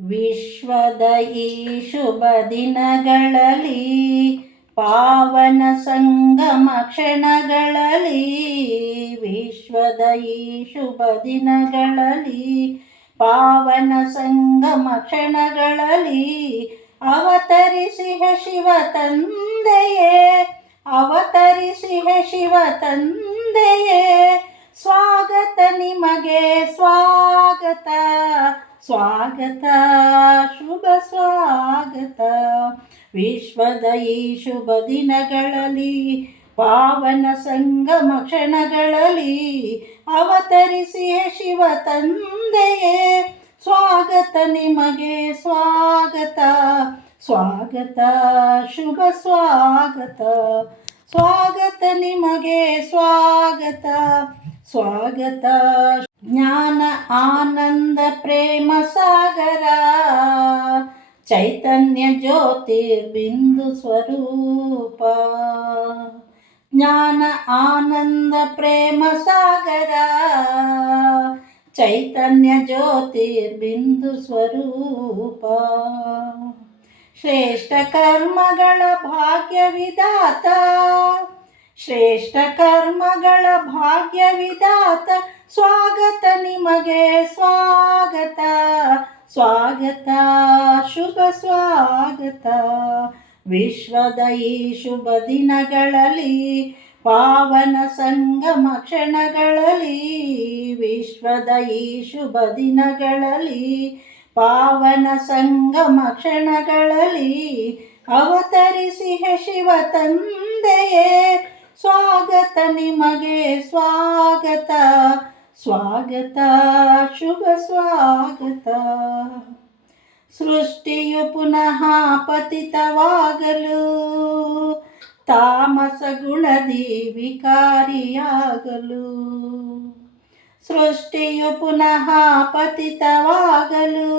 ವಿಶ್ವದ ಈ ಶುಭ ದಿನಗಳಲ್ಲಿ, ಪಾವನ ಸಂಗಮ ಕ್ಷಣಗಳಲ್ಲಿ, ವಿಶ್ವದ ಈ ಶುಭ ದಿನಗಳಲ್ಲಿ, ಪಾವನ ಸಂಗಮ ಕ್ಷಣಗಳಲ್ಲಿ, ಅವತರಿಸಿಹ ಶಿವ ತಂದೆಯೇ, ಅವತರಿಸಿಹ ಶಿವ ತಂದೆಯೇ, ಸ್ವಾಗತ ನಿಮಗೆ ಸ್ವಾಗತ, ಸ್ವಾಗತ ಶುಭ ಸ್ವಾಗತ. ವಿಶ್ವದ ಈ ಶುಭ ದಿನಗಳಲ್ಲಿ, ಪಾವನ ಸಂಗಮ ಕ್ಷಣಗಳಲ್ಲಿ, ಅವತರಿಸಿಯ ಶಿವ ತಂದೆಯೇ, ಸ್ವಾಗತ ನಿಮಗೆ ಸ್ವಾಗತ, ಸ್ವಾಗತ ಶುಭ ಸ್ವಾಗತ. ಸ್ವಾಗತ ನಿಮಗೆ ಸ್ವಾಗತ, ಸ್ವಾಗತ. ಜ್ಞಾನ ಆನಂದ ಪ್ರೇಮ ಸಾಗರ, ಚೈತನ್ಯ ಜ್ಯೋತಿರ್ಬಿಂದು ಸ್ವರೂಪ. ಜ್ಞಾನ ಆನಂದ ಪ್ರೇಮ ಸಾಗರ, ಚೈತನ್ಯ ಜ್ಯೋತಿರ್ಬಿಂದು ಸ್ವರೂಪ. ಶ್ರೇಷ್ಠ ಕರ್ಮಗಳ ಭಾಗ್ಯ ವಿಧಾತ, ಶ್ರೇಷ್ಠ ಕರ್ಮಗಳ ಭಾಗ್ಯ ವಿಧಾತ, ಸ್ವಾಗತ ನಿಮಗೆ ಸ್ವಾಗತ, ಸ್ವಾಗತ ಶುಭ ಸ್ವಾಗತ. ವಿಶ್ವದ ಈ ಶುಭ ದಿನಗಳಲ್ಲಿ, ಪಾವನ ಸಂಗಮ ಕ್ಷಣಗಳಲ್ಲಿ, ವಿಶ್ವದ ಈ ಶುಭ ದಿನಗಳಲ್ಲಿ, ಪಾವನ ಸಂಗಮ ಕ್ಷಣಗಳಲ್ಲಿ, ಅವತರಿಸಿಹ ಶಿವ ತಂದೆಯೇ, ಸ್ವಾಗತ ನಿಮಗೆ ಸ್ವಾಗತ, ಸ್ವಾಗತ ಶುಭ ಸ್ವಾಗತ. ಸೃಷ್ಟಿಯು ಪುನಃ ಪತಿತವಾಗಲು, ತಾಮಸ ಗುಣದಿ ವಿಕಾರಿಯಾಗಲು, ಸೃಷ್ಟಿಯು ಪುನಃ ಪತಿತವಾಗಲು,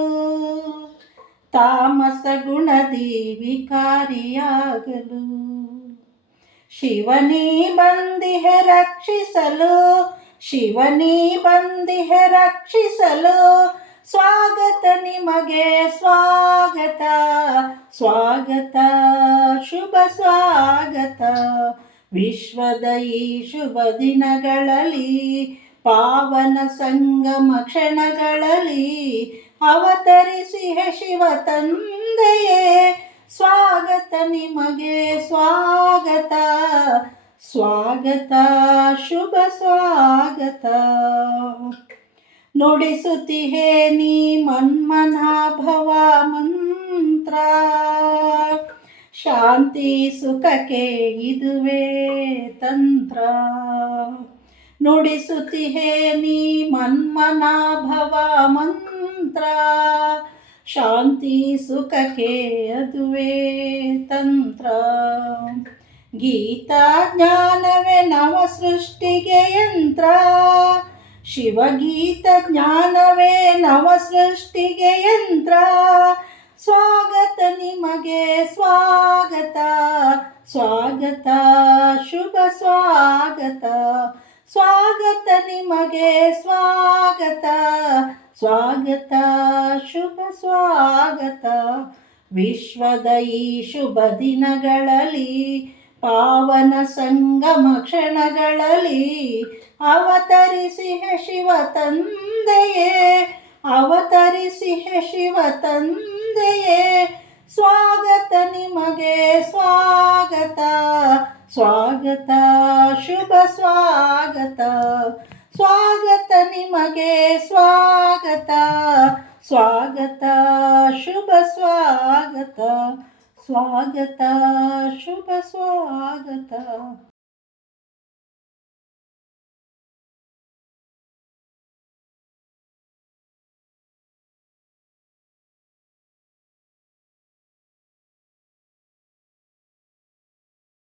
ತಾಮಸ ಗುಣದಿ ವಿಕಾರಿಯಾಗಲು, ಶಿವನೇ ಬಂದಿಹೆ ರಕ್ಷಿಸಲು, ಶಿವನೇ ಬಂದಿಹೆ ರಕ್ಷಿಸಲು, ಸ್ವಾಗತ ನಿಮಗೆ ಸ್ವಾಗತ, ಸ್ವಾಗತ ಶುಭ ಸ್ವಾಗತ. ವಿಶ್ವದ ಈ ಶುಭ ದಿನಗಳಲ್ಲಿ, ಪಾವನ ಸಂಗಮ ಕ್ಷಣಗಳಲ್ಲಿ, ಅವತರಿಸಿಹ ಶಿವ ತಂದೆಯೇ, ಸ್ವಾಗತ ನಿಮಗೆ ಸ್ವಾಗತ, ಸ್ವಾಗತ ಶುಭ ಸ್ವಾಗತ. ನುಡಿಸುತ್ತಿಹೇ ನೀ ಮನ್ಮನಾಭವ ಮಂತ್ರ, ಶಾಂತಿ ಸುಖಕ್ಕೆ ಇದುವೇ ತಂತ್ರ. ನುಡಿಸುತ್ತಿಹೇ ನೀ ಮನ್ಮನಾಭವ ಮಂತ್ರ, ಶಾಂತಿ ಸುಖಕ್ಕೆ ಅದುವೇ ತಂತ್ರ. ಗೀತಾ ಜ್ಞಾನವೇ ನವ ಸೃಷ್ಟಿಗೆ ಯಂತ್ರ, ಶಿವಗೀತ ಜ್ಞಾನವೇ ನವ ಸೃಷ್ಟಿಗೆ ಯಂತ್ರ. ಸ್ವಾಗತ ನಿಮಗೆ ಸ್ವಾಗತ, ಸ್ವಾಗತ ಶುಭ ಸ್ವಾಗತ. ಸ್ವಾಗತ ನಿಮಗೆ ಸ್ವಾಗತ, ಸ್ವಾಗತ ಶುಭ ಸ್ವಾಗತ. ವಿಶ್ವದ ಈ ಶುಭ ದಿನಗಳಲ್ಲಿ, ಪಾವನ ಸಂಗಮ ಕ್ಷಣಗಳಲ್ಲಿ, ಅವತರಿಸಿಹ ಶಿವ ತಂದೆಯೇ, ಅವತರಿಸಿಹ ಶಿವ ತಂದೆಯೇ, ಸ್ವಾಗತ ನಿಮಗೆ ಸ್ವಾಗತ, ಸ್ವಾಗತ ಶುಭ ಸ್ವಾಗತ. ಸ್ವಾಗತ ನಿಮಗೆ ಸ್ವಾಗತ, ಸ್ವಾಗತ ಶುಭ ಸ್ವಾಗತ, ಸ್ವಾಗತ ಶುಭ ಸ್ವಾಗತ.